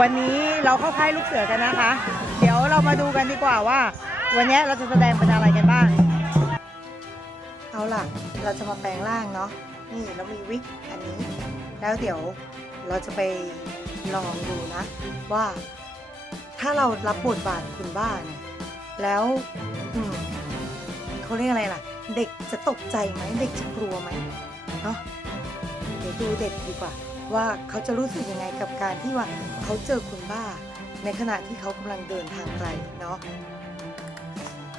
วันนี้เราเข้าค่ายลูกเสือกันนะคะ เดี๋ยวเรามาดูกันดีกว่าว่า วันนี้เราจะแสดงเป็นอะไรกันบ้าง เอาล่ะ เราจะมาแปลงร่างเนาะ นี่เรามีวิกอันนี้ แล้วเดี๋ยวเราจะไปลองดูนะว่า ถ้าเรารับบทบาทคุณบ้าเนี่ย แล้วเขาเรียกอะไรล่ะ เด็กจะตกใจไหม เด็กจะกลัวไหมเนาะ เดี๋ยวดูเด็กดีกว่า ว่าเขาจะรู้สึกยังไงกับการที่ว่าเขาเจอคนบ้า ในขณะที่เขากำลังเดินทางไกลเนาะ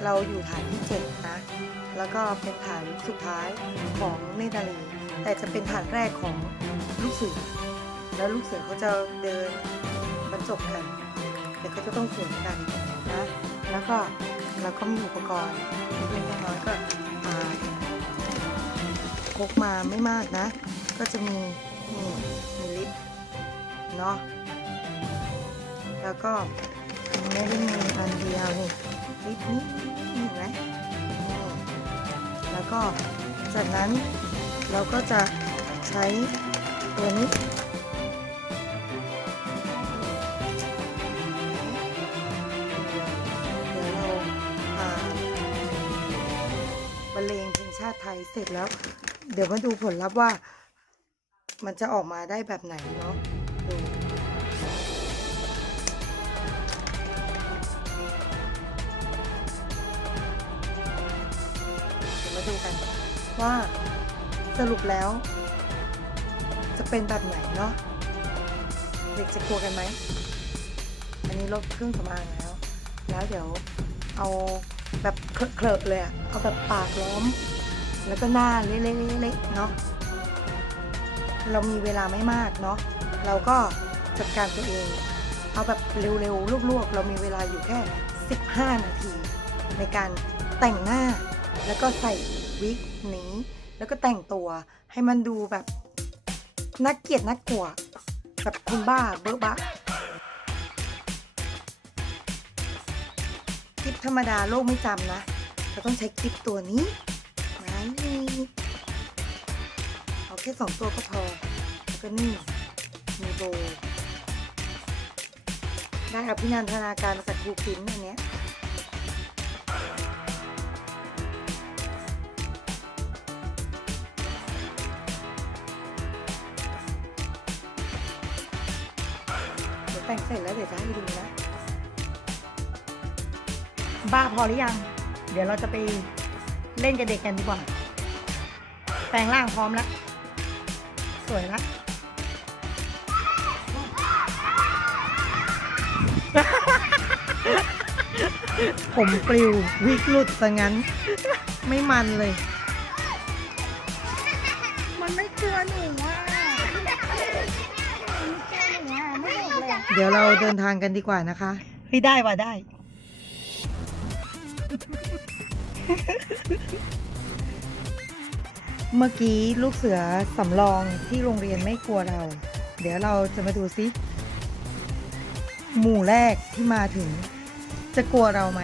เราอยู่ฐานที่เจ็ดนะ แล้วก็เป็นฐานสุดท้ายของเนตรนารีแต่จะเป็นฐานแรกของลูกเสือ แล้วลูกเสือเขาจะเดินบรรจบกันเดี๋ยวเขาจะต้องสวนกันนะ แล้วก็เราก็มีอุปกรณ์เล็กน้อยก็อ่าพกมาไม่มากนะ ก็จะมี นี่มีลิปเนาะแล้วก็ไม่ได้มีอันเดียวนี่ลิปนี้เห็นไหมนี่แล้วก็จากนั้นเราก็จะใช้ตัวนี้เดี๋ยวเราอ่าบรรเลงเพลงชาติไทยเสร็จแล้ว เดี๋ยวมาดูผลลัพธ์ว่า มันจะออกมาได้แบบไหนเนาะดูมาดูกันว่าสรุปแล้ว จะเป็นแบบไหนเนาะเด็กจะกลัวกันไหม อันนี้ลบเครื่องสำอางแล้ว แล้วเดี๋ยวเอาแบบเคลอะเลยอะเอาแบบปากล้อม แล้วก็หน้าเละๆเนาะ เรามีเวลาไม่มากเนาะเราก็จัดการตัวเอง เอาแบบเร็วๆลวกๆ เรามีเวลาอยู่แค่ 15 นาที ในการแต่งหน้า แล้วก็ใส่วิกนี้ แล้วก็แต่งตัวให้มันดูแบบน่าเกลียดน่ากลัวแบบคุณบ้าเบ้อบ้าคลิปธรรมดาโลกไม่จำนะเราต้องใช้คลิปตัวนี้นะนี่ แค่สองตัวก็พอแล้วก็นี่มีโบ ได้อภินันทนาการมาจากครูพิมพ์อันเนี้ยเดี๋ยวแต่งเสร็จแล้วเดี๋ยวจะให้ดูนะ บ้าพอหรือยัง เดี๋ยวเราจะไปเล่นกับเด็กกันดีกว่า แปลงร่างพร้อมแล้ว วยละผมปลิววิกหลุดซะงั้น ไม่มันเลย มันไม่เกลือหนูอะมันไม่เกลือหนูอะไม่บอกเลยอะเดี๋ยวเราเดินทางกันดีกว่านะคะเฮ้ยได้ว่ะได้ เมื่อกี้ลูกเสือสำรองที่โรงเรียนไม่กลัวเรา เดี๋ยวเราจะมาดูซิ หมู่แรกที่มาถึง จะกลัวเราไหม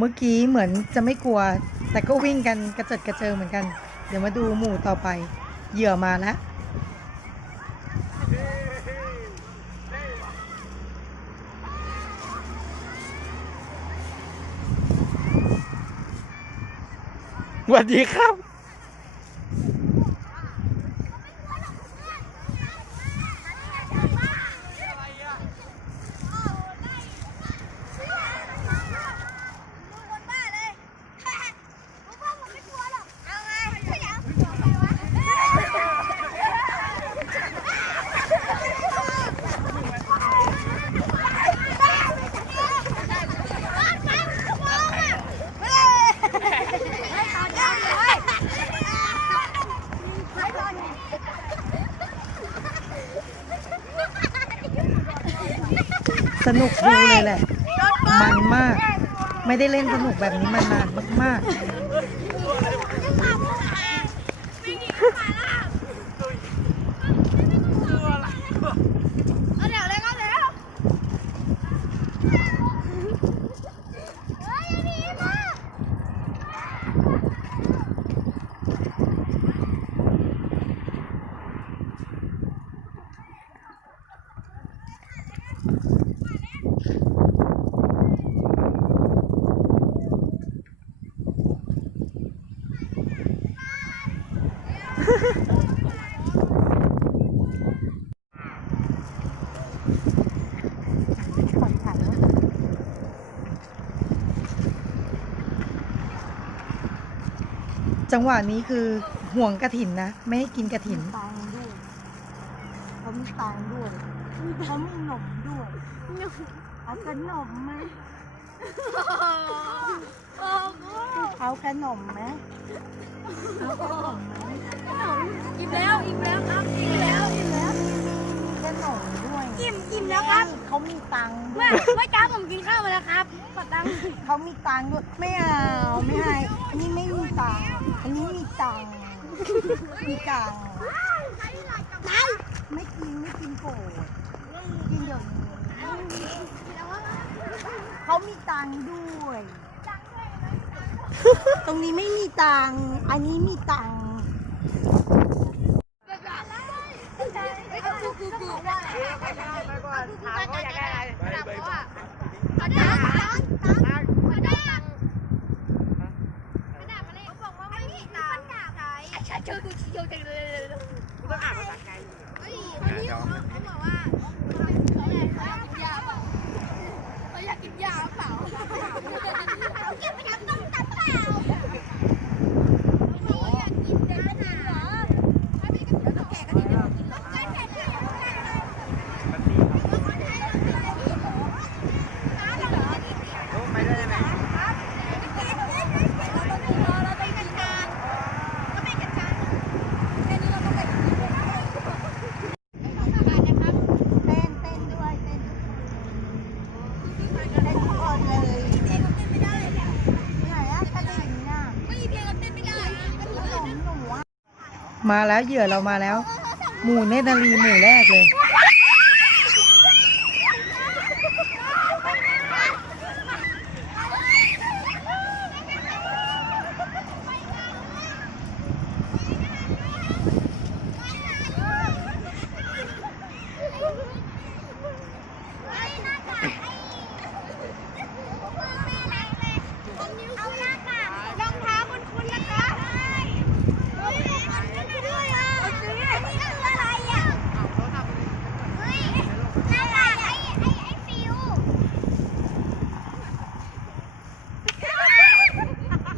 เมื่อกี้เหมือนจะไม่กลัว แต่ก็วิ่งกันกระเจิดกระเจิงเหมือนกัน เดี๋ยวมาดูหมู่ต่อไป เหยื่อมาแล้วสวัสดีครับ คนบ้าเลยผมว่าผมไม่กลัวหรอก เอาไงไม่อยากไปวะ ส นุกดูเลยแหละ มันมาก ไม่ได้เล่นสนุกแบบนี้มานานมากๆอาเดี๋ยวเลยเอาเดี๋ยวเฮ้ยอันนี้มา ๆ จังหวะนี้คือห่วงกระถินนะ ไม่ให้กินกระถินตังด้วยเขามีตังด้วยเขามีหนมด้วยเอาขนมไหมเอาขนมไหมเอาขนมไหม อิ่มแล้ว อิ่มแล้วครับ อิ่มแล้ว อิ่มแล้วมีขนมด้วย อิ่มอิ่มแล้วครับเขามีตังด้วเมื่ยอเมื่อเช้าผมกินข้าวมาแล้วครับขอตังค์เขามีตังค์ด้วยไม่เอาไม่ให้อันนี้ไม่มีตังค์อันนี้มีตังค์มีตังค์ไม่กินไม่กินโกรธกินเดี๋ยวนี้เขามีตังค์ด้วย ตรงนี้ไม่มีตังค์อันนี้มีตังค์ อยากกินยาเปล่า เก็บไปทำต้มตับเปล่า อยากกินเด็กกินเหรอถ้าไม่กินก็แก่กันดีนะ เต้นเต้นด้วยเต้นเต้นทุกคนเลยไหนอะกระดิ่งน่ะ ไม่มีเพลงเราเต้นไม่ได้ ขนมหนูอะ มาแล้วเหยื่อเรามาแล้ว หมู่เนตรนารีหมู่แรกเลย เอาหน้ากากรองเท้าคุณคุณนะคะเฮ้ยมันก็ด้วยอะอันนี้คืออะไรอะเฮ้ยหน้ากากไอ้ไอ้ไอ้ฟิว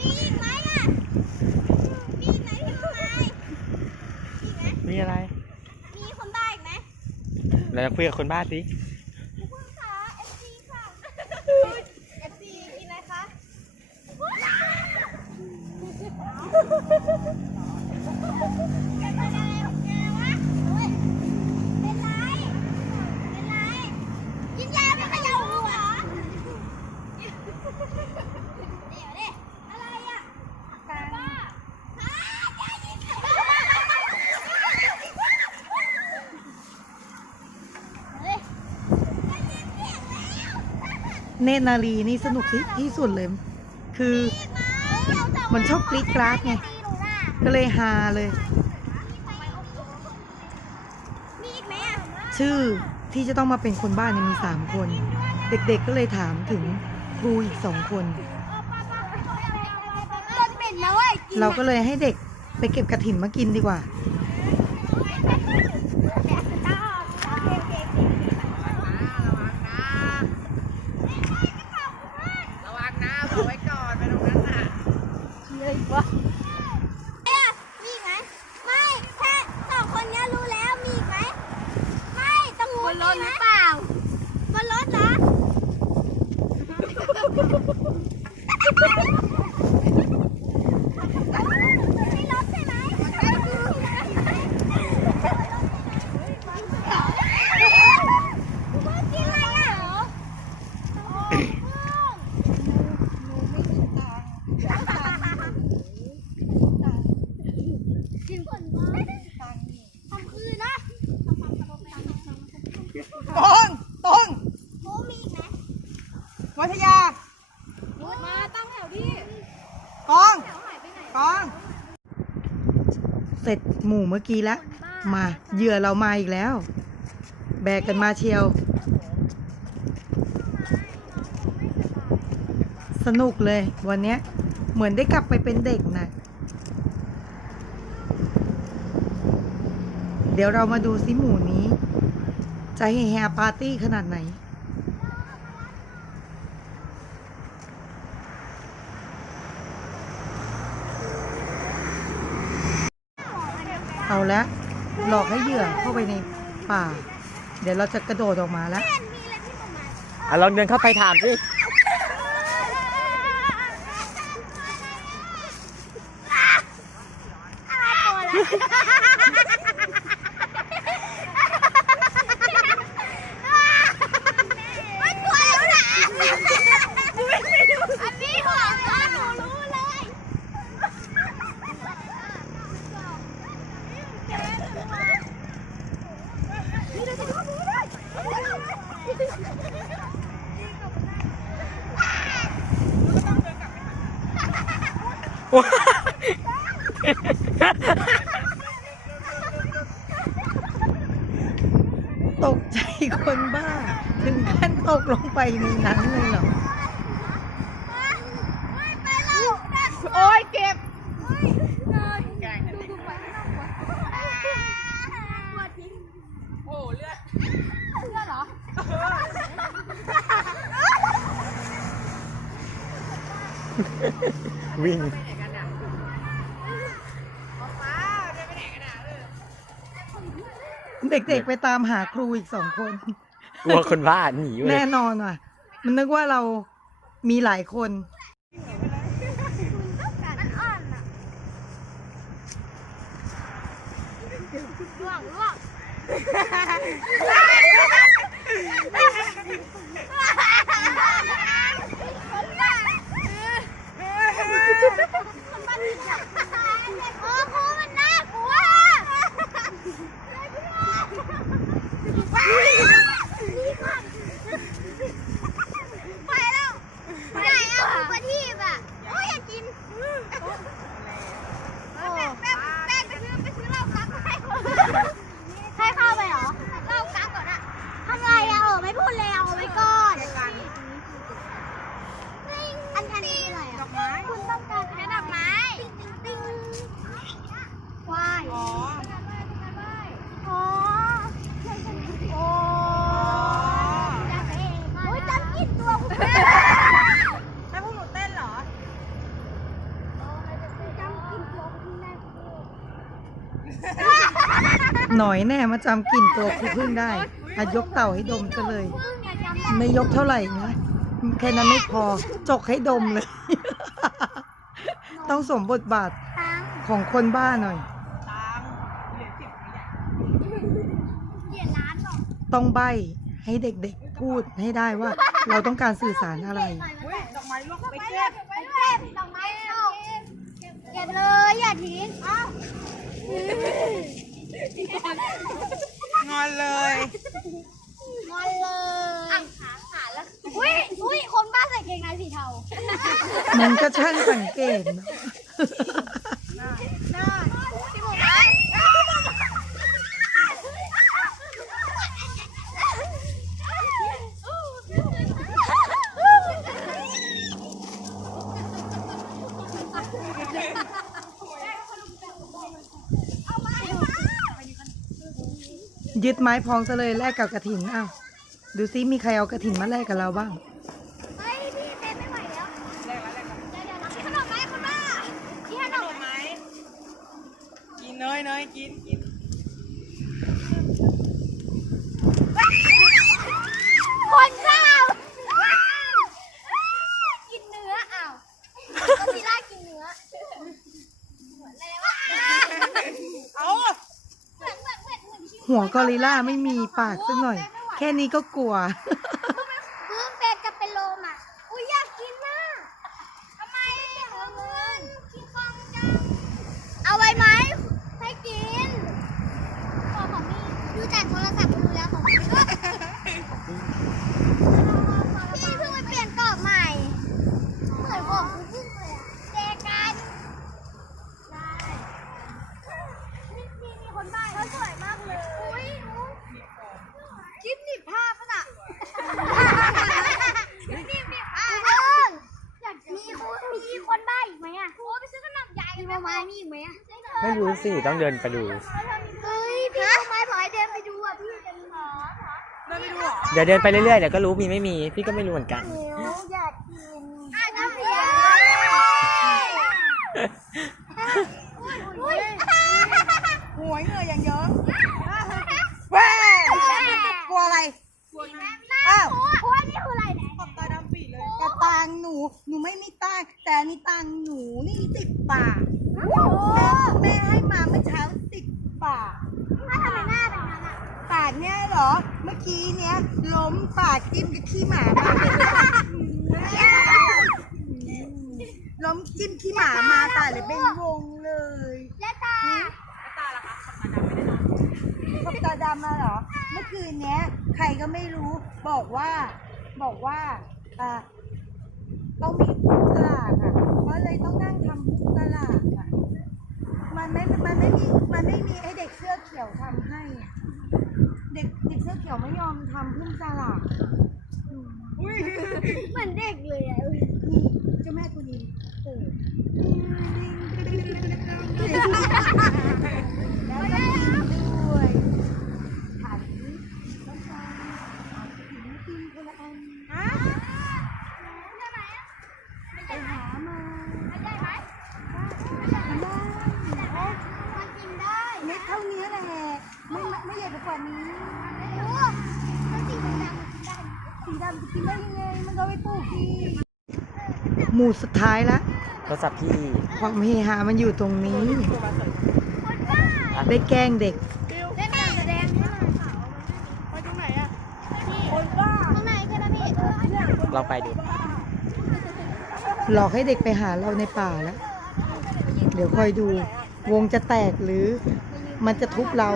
มีอีกไหมอะมีอีกไหมพี่ไม้มีอีกไหม มีอะไร มีคนบ้าอีกไหม เราจะคุยกับคนบ้าสิคุณขา FC ค่ะ FC กินอะไรคะแกเป็นอะไรของแกวะเฮ้ยเป็นไร เป็นไร กินยาไม่เขย่าหัวเหรอเดี๋ยวดิ เน ตรนารีนี่สนุกที่สุดเลย คือมันชอบกรีดกราดไง ก็เลยฮาเลย ชื่อที่จะต้องมาเป็นคนบ้านเนี่ยมีสามคน เด็กๆก็เลยถามถึงครูอีกสองคนเหม็นนะเว้ยเราก็เลยให้เด็กไปเก็บกระถิ่นมากินดีกว่า ระวังนะบอกไว้ก่อนไปตรงนั้นน่ะ มีอีกไหมไม่แค่สองคนเนี้ยรู้แล้วมีอีกไหมไม่ต้องรู้บนรถหรือเปล่าบนรถเหรอใช่รถใช่ไหมกินอะไรอะ กินผลบ้าทำคืนนะ ตรงตรง โอ้มีอีกไหม วัทยา มาตั้งแถวที่ กองกอง เส ร็จหมู่เมื่อกี้แล้ว มาเหยื่อเรามาอีกแล้ว แบกกันมาเชียว สนุกเลยวันเนี้ยเหมือนได้กลับไปเป็นเด็กนะเดี๋ยวเรามาดูซิหมู่นี้ จะเฮฮาปาร์ตี้ขนาดไหน เอาละหลอกให้เหยื่อเข้าไปในป่า เดี๋ยวเราจะกระโดดออกมาแล้วอะลองเดินเข้าไปถามสิ ไม่กลัวแล้วนะอันนี้หัวข้อหนูรู้เลย ตกใจคนบ้า ถึงขั้นตกลงไปในนั้นเลยเหรอ โอ้ยเจ็บวิ่งเด็กๆไปตามหาครูอีกสองคน กลัวคนบ้าหนีเลแน่ยนอนว่ะ มันนึกว่าเรามีหลายคน มันอ่อนอะล่วงล่วงโอ้ครูมันน่ากลัวไปแล้วไปไหนอะครูประทีปอะโอ้ยอยากกิน แป้งแป้งแป้งไปซื้อไปซื้อเหล้ากั๊กมาให้คนให้เข้าไปเหรอเหล้ากั๊กก่อนอะทำไรอะเออไม่พูดเลยเอาไว้ก่อนอันอันนี้อะไรอะดอกไม้คุณต้องการแค่ดอกไม้ติ้งควายอ๋ออ๋อโอ้โอ้ยจำกินตัวคุณแม่ แล้วพวกหนูเต้นเหรอ จำกินตัวคุณแม่ หน่อยแน่มาจำกลิ่นตัวครูพึ่งได้อะยกเต่าให้ดมซะเลยพึ่งเนี่ยจำได้ไม่ยกเท่าไหร่นะแค่นั้นไม่พอจกให้ดมเลย ต้องสวมบทบาทตังค์ของคนบ้าหน่อยเหรียญล้านหรอกต้องใบให้เด็กๆพูดให้ได้ว่า เราต้องการสื่อสารอะไรดอกไม้ลูกไปไปเก็บไปเก็บดอกไม้ตกเก็บเลยอย่าทิ้งเอ้า งอนเลย งอนเลยอะขาขาแล้วอุ้ยอุ้ยคนบ้าใส่เกงในสีเทา มันก็ช่างสังเกตเนอะ หน้าที่ผมไยึดไม้พองซะเลยแลกกับกระถินอ้าวดูซิมีใครเอากระถินมาแลกกับเราบ้าง เฮ้ยพี่เต้นไม่ไหวแล้วเดี๋ยวเดี๋ยวนะขนมไหมคุณป้าพี่ขนมไหม กินเนยเนยกินกิน คนข้าวกินเนื้ออ้าวก็พิล่ากินเนื้ออะไรวะเอาเหมือนเหมือนเหมือนเหมื อนชิหัวกอริลล่าไม่มีปากสักหน่อย แค่นี้ก็กลัว ปื้มเป็ดจะเป็นลมอะ อุ้ยอยากกินน่ะทำไมไม่เอาเงินกินฟองจัง เอาไว้ไหมให้กินขอของพี่ดูจากโทรศัพท์ก็รู้แล้วของพี่พี่เพิ่งไปเปลี่ยนกรอบใหม่ เหมือนของคุณพึ่งเลยอะเจกันได้นี่นี่มีคนบ้าเขาสวยมากเลย อุ้ยคลิปหนีบผ้าปะน่ะคลิปหนีบผ้าอยากมีคนมีคนบ้าอีกไหมอะโอ้ไปซื้อขนมใหญ่กันไหมมีอีกไหมอะ ไม่ รู้สิต้องเดินไปดู เฮ้ยพี่ทำไมบอกให้เดินไปดูอะพี่จะมีหรอเดี๋ยวเดินไปเรื่อยๆเดี๋ยวก็รู้มีไม่มี พี่ก็ไม่รู้เหมือนกันอยากกินอะน้ำเสียอุ้ย หัวเหงื่ออย่างเยอะแว่กลัวอะไร อ้าว หัวนี่คืออะไรเนี่ย ตาดำปีเลยกระตังหนู หนูไม่มีตังค์แต่อันนี่ตังค์หนูนี่สิบบาทแม่ให้มาเมื่อเช้าสิบบาท ถ้าทำไมหน้าแบบนั้นอะ ปาก เนี่ยเหรอ เมื่อกี้เนี้ยล้มปากจิ้มกับขี้หมามาล้มจิ้มขี้หมามาตายเลยเป็นวงเลยและตาขอบตาดำมาเหรอ เมื่อคืนเนี้ย ใครก็ไม่รู้ บอกว่า บอกว่าอ่าต้องมีพุกตลาดอะก็เลยต้องนั่งทำพุกตลาดอะ มันไม่ มันไม่มี มันไม่มีให้เด็กเสื้อเขียวทำให้อะ เด็กเด็กเสื้อเขียวไม่ยอมทำพุ่มตลาดเหมือนเด็กเลยอะนี่เจ้าแม่กุนีเออแล้วก็กินด้วยถันน้ำตาลกินคนละอัน ฮะได้ไหมอะ ไปหามา ไม่ได้ไหม ได้ มันกินได้ เม็ดเท่านี้แหละไม่ไม่ไม่ใหญ่ไปกว่านี้ ไม่รู้มันสีดำๆกินได้ สีดำจะกินได้ยังไง มันก็ไปปลูกที่ หมู่สุดท้ายละโทรศัพท์พี่ความเฮฮามันอยู่ตรงนี้คนบ้าได้แกล้งเด็ก เล่นการแสดงใช่ไหมไปตรงไหนอะคนบ้าตรงไหนใช่ไหมพี่ลองไปดูหลอกให้เด็กไปหาเราในป่าแล้ว เดี๋ยวคอยดู วงจะแตกหรือ มันจะทุบเรา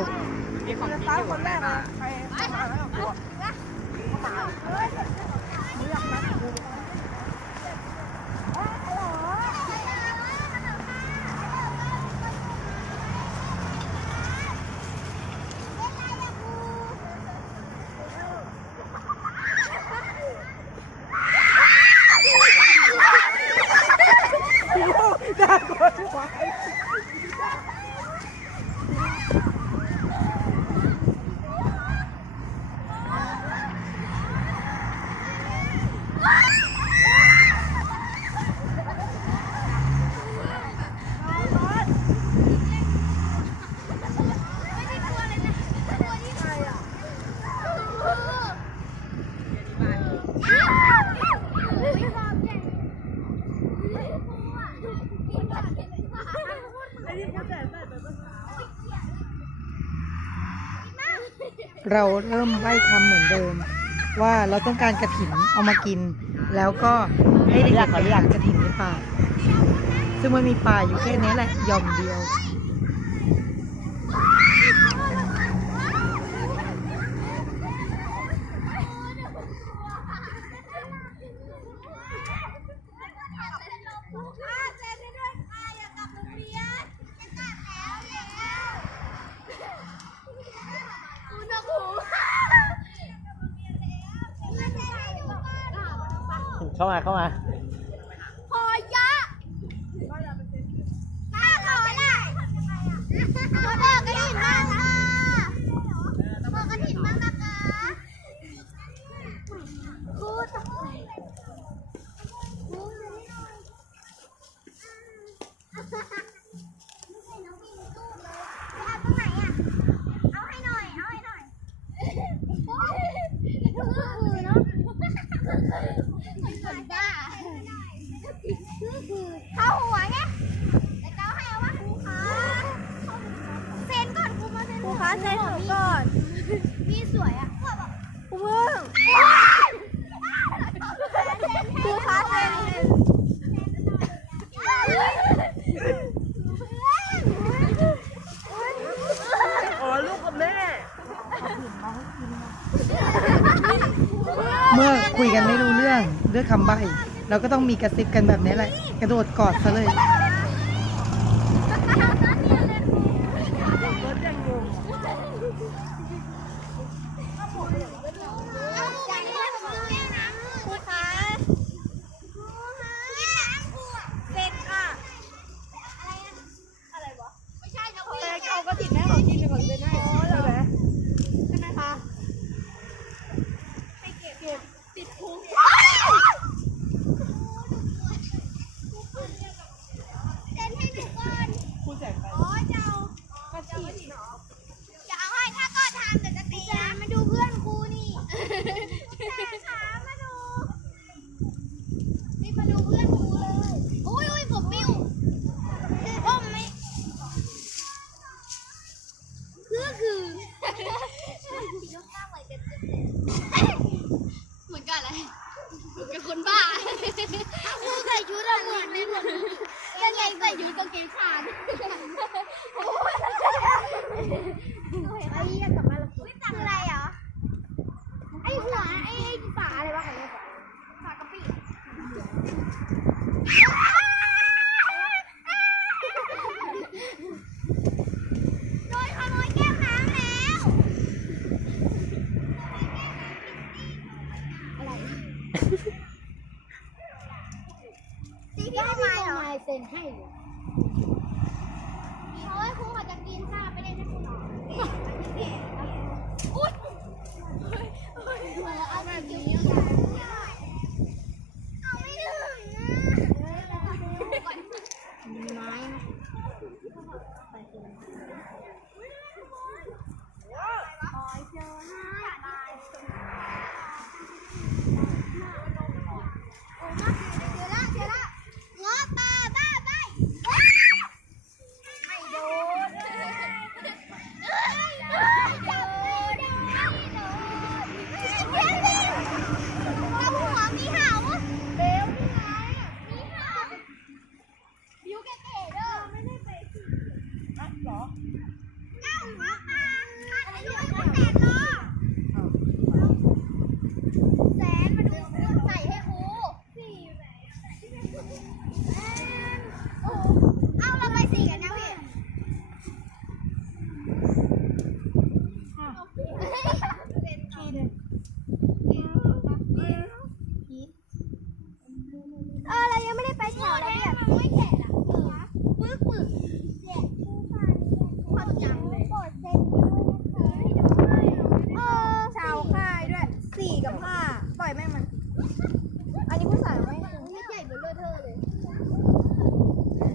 เราเริ่มไหว้คำเหมือนเดิม ว่าเราต้องการกระถินเอามากิน แล้วก็ให้เด็กๆไปหากระถินในป่า ซึ่งมันมีป่าอยู่แค่นี้แหละหย่อมเดียว เข้ามาเข้ามา ด้วยคำใบ้เราก็ต้องมีกระซิบกันแบบนี้แหละ กระโดดกอดซะเลย Island.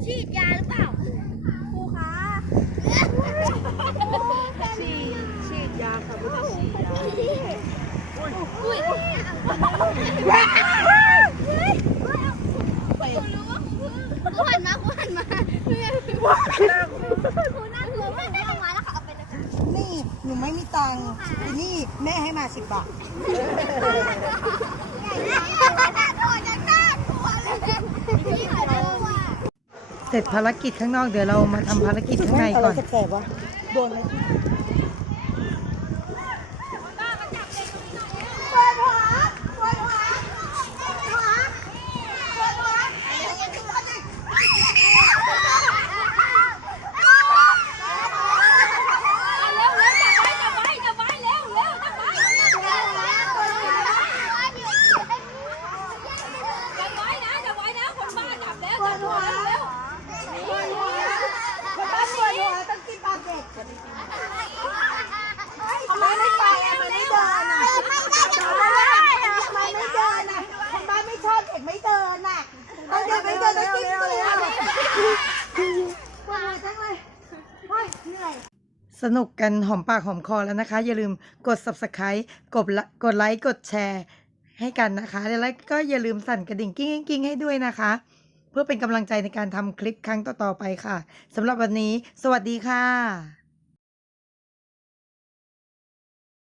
去家了 ภารกิจข้างนอกเดี๋ยวเรามาทำภารกิจข้างในก่อนโดนไหม สนุกกันหอมปากหอมคอแล้วนะคะ อย่าลืมกด subscribe กดกดไลค์กดแชร์ ให้กันนะคะแล้วก็อย่าลืมสั่นกระดิ่งกิ้งกิ้งให้ด้วยนะคะ เพื่อเป็นกำลังใจในการทำคลิปครั้งต่อๆไปค่ะสำหรับวันนี้ สวัสดีค่ะ